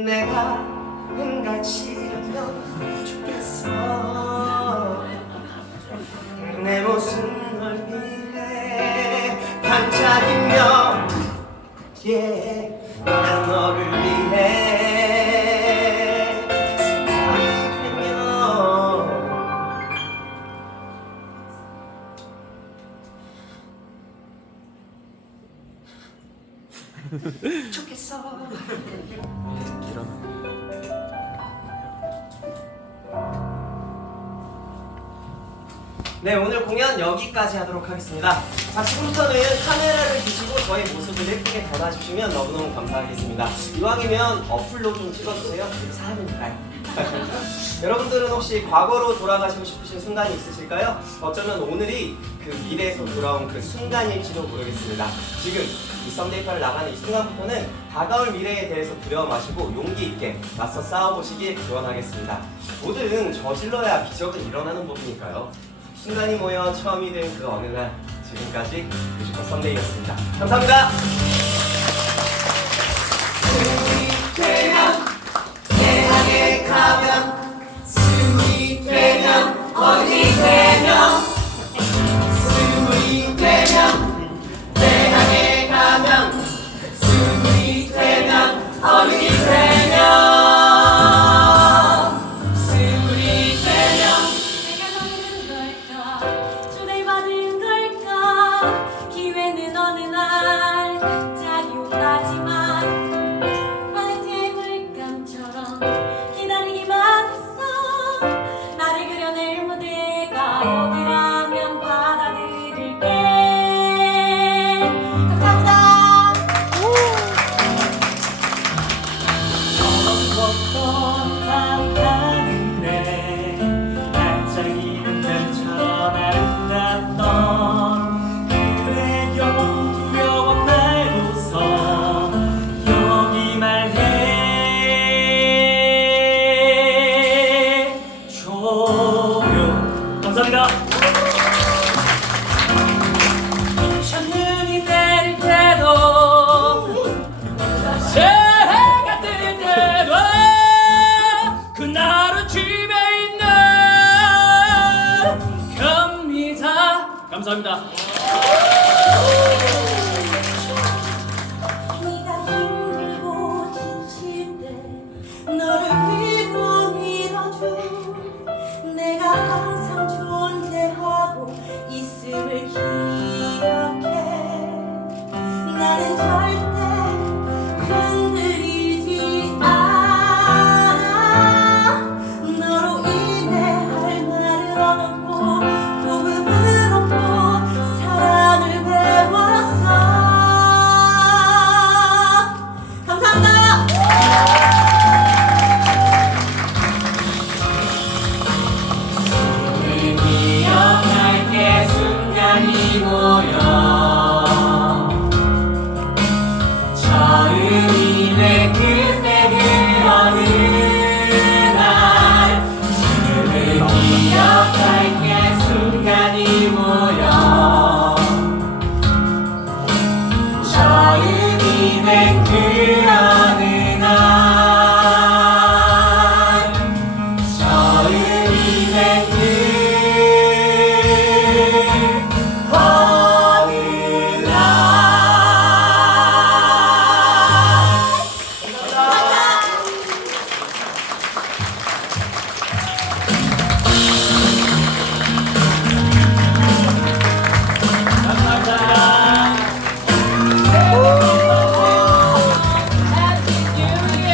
내가 응가치면 좋겠어. 내 모습 널 위해 반짝이며 yeah, 난 너를 위해 생각이 되면 좋겠어 네 오늘 공연 여기까지 하도록 하겠습니다. 자 지금부터는 카메라를 드시고 저의 모습을 예쁘게 담아주시면 너무너무 감사하겠습니다. 이왕이면 어플로 좀 찍어주세요. 그리고 사람이니까요. 여러분들은 혹시 과거로 돌아가시고 싶으신 순간이 있으실까요? 어쩌면 오늘이 그 미래에서 돌아온 그 순간일지도 모르겠습니다. 지금 이 썸데이파를 나가는 이 순간부터는 다가올 미래에 대해서 두려워 마시고 용기 있게 맞서 싸워보시길 기원하겠습니다. 뭐든 저질러야 기적은 일어나는 법이니까요 순간이 모여 처음이 된 그 어느 날 지금까지 뮤지컬 썬데이였습니다. 감사합니다. 되면 가면 되면 어디 되면 call. 감사합니다 make you.